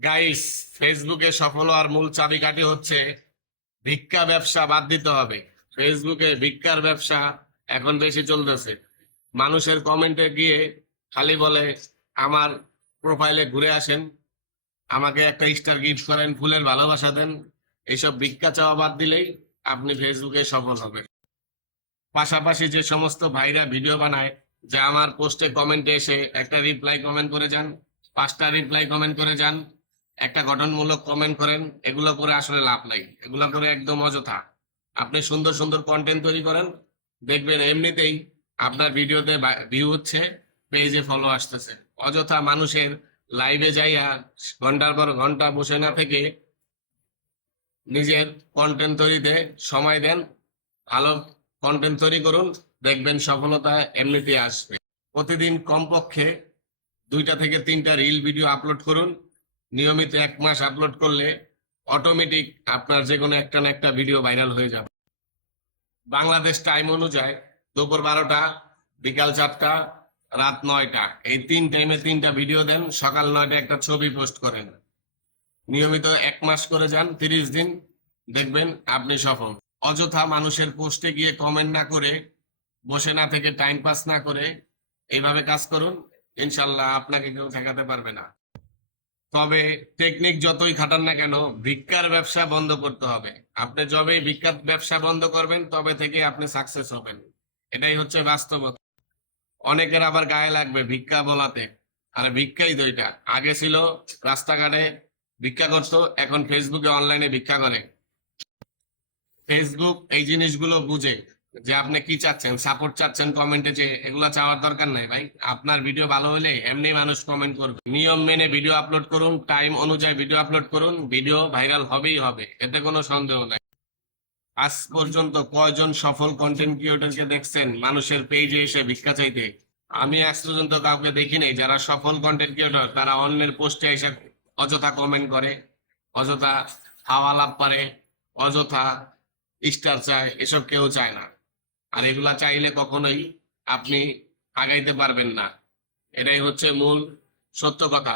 Guys, ফেসবুকে সফল হওয়ার মূল চাবিকাঠি হচ্ছে ভিক্ষা ব্যবসা বাদ দিতে হবে। ফেসবুকে ভিক্ষার ব্যবসা এখন বেশি চলতেছে। মানুষের কমেন্টে গিয়ে খালি বলে আমার প্রোফাইলে ঘুরে আসেন, আমাকে একটা স্টার গিফট করেন, ফুলের ভালোবাসা দেন। এইসব ভিক্ষা চাওয়া বাদ দিলেই আপনি ফেসবুকে সফল হবেন। পাশাপাশি যে সমস্ত ভাইরা ভিডিও বানায়, যে আমার পোস্টে কমেন্টে এসে একটা রিপ্লাই কমেন্ট করে যান, 5টা রিপ্লাই কমেন্ট করে যান, একটা গঠনমূলক কমেন্ট করেন, এগুলো করে আসলে লাভ নাই। এগুলো করে একদম অযথা। আপনি সুন্দর সুন্দর কন্টেন্ট তৈরি করেন, দেখবেন এমনিতেই আপনার ভিডিওতে ভিউ হচ্ছে, পেজে ফলো আসতেছে। অযথা মানুষের লাইভে যাইয়া ঘন্টার পর ঘন্টা বসে না থেকে নিজের কন্টেন্ট তৈরিতে সময় দেন। ভালো কন্টেন্ট তৈরি করুন, দেখবেন সফলতা এমনিতেই আসবে। প্রতিদিন কমপক্ষে 2টা থেকে 3টা রিল ভিডিও আপলোড করুন। নিয়মিত 1 মাস আপলোড করলে অটোমেটিক আপনার যে কোনো একটা না একটা ভিডিও ভাইরাল হয়ে যাবে। বাংলাদেশ টাইম অনুযায়ী দুপুর 12টা, বিকাল 4টা, রাত 9টা, এই 3 টাইমে 3টা ভিডিও দেন। সকাল 9টায় একটা ছবি পোস্ট করেন। নিয়মিত 1 মাস করে যান, 30 দিন, দেখবেন আপনি সফল। অযথা মানুষের পোস্টে গিয়ে কমেন্ট না করে, বসে না থেকে, টাইম পাস না করে এইভাবে কাজ করুন। ইনশাল্লাহ আপনাকে কেউ ঠেকাতে পারবে না। তবে টেকনিক যতই খাটান না কেন, ভিক্ষার ব্যবসা বন্ধ করতে হবে। আপনি যবেই ভিক্ষার ব্যবসা বন্ধ করবেন, তবে থেকে আপনি সাকসেস হবেন। এটাই হচ্ছে বাস্তবতা। অনেকের আবার গায়ে লাগবে ভিক্ষা বলাতে, আর ভিক্ষাই তো এটা। আগে ছিল রাস্তাঘাটে ভিক্ষা করতো, এখন ফেসবুকে অনলাইনে ভিক্ষা করে। ফেসবুক এই জিনিসগুলো বুঝে যে আপনি কি চাচ্ছেন, সাপোর্ট চাচ্ছেন কমেন্টে, যে এগুলো চাওয়ার দরকার নাই ভাই। আপনার ভিডিও ভালো হলে এমনি মানুষ কমেন্ট করবে। নিয়ম মেনে ভিডিও আপলোড করুন, টাইম অনুযায়ী ভিডিও আপলোড করুন, ভিডিও ভাইরাল হবেই হবে, এতে কোনো সন্দেহ নাই। আজ পর্যন্ত কয়জন সফল কন্টেন্ট ক্রিয়েটরকে দেখছেন মানুষের পেজে এসে ভিক্ষা চাইতে? আমি আজ পর্যন্ত কাউকে দেখি নাই। যারা সফল কন্টেন্ট ক্রিয়েটর তারা অন্যের পোস্টে এসে অযথা কমেন্ট করে, অযথা হাওয়া লাভ পারে, অযথা স্টার চায়। এসব কেউ চায় না। আর এগুলা চাইলে কখনোই আপনি আগাইতে পারবেন না। এটাই হচ্ছে মূল সত্য কথা।